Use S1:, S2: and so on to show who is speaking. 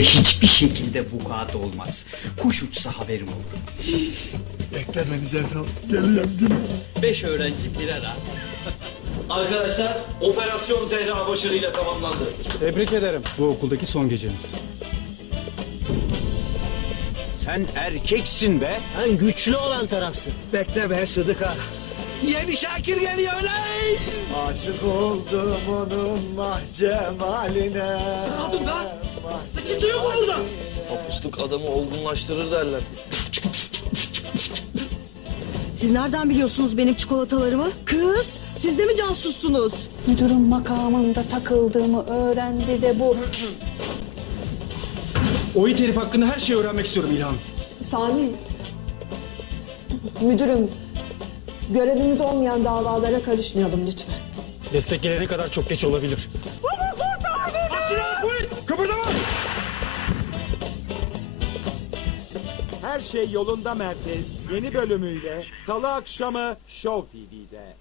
S1: hiçbir şekilde vukuat olmaz. Kuş uçsa haberim olur.
S2: Bekle beni Zehra. Geliyorum gülüm.
S1: Beş öğrenci birer ha.
S3: Arkadaşlar operasyon Zehra başarıyla tamamlandı.
S4: Tebrik ederim. Bu okuldaki son geceniz.
S5: Sen erkeksin be.
S6: Sen güçlü olan tarafsın.
S2: Bekle be Sıdıka.
S5: Yeni Şakir geliyor lan.
S2: Aşık oldum onun mahcemaline. Ne
S5: yaptın lan? Çıtı
S3: adamı olgunlaştırır derler.
S7: Siz nereden biliyorsunuz benim çikolatalarımı? Kız, siz de mi casussunuz?
S8: Müdürün makamında takıldığımı öğrendi de bu.
S4: O it herif hakkında her şeyi öğrenmek istiyorum İlhan.
S8: Sami, müdürüm, görevimiz olmayan davalara karışmayalım lütfen.
S4: Destek gelene kadar çok geç olabilir.
S9: Her şey yolunda merkez yeni bölümüyle Salı akşamı Show TV'de.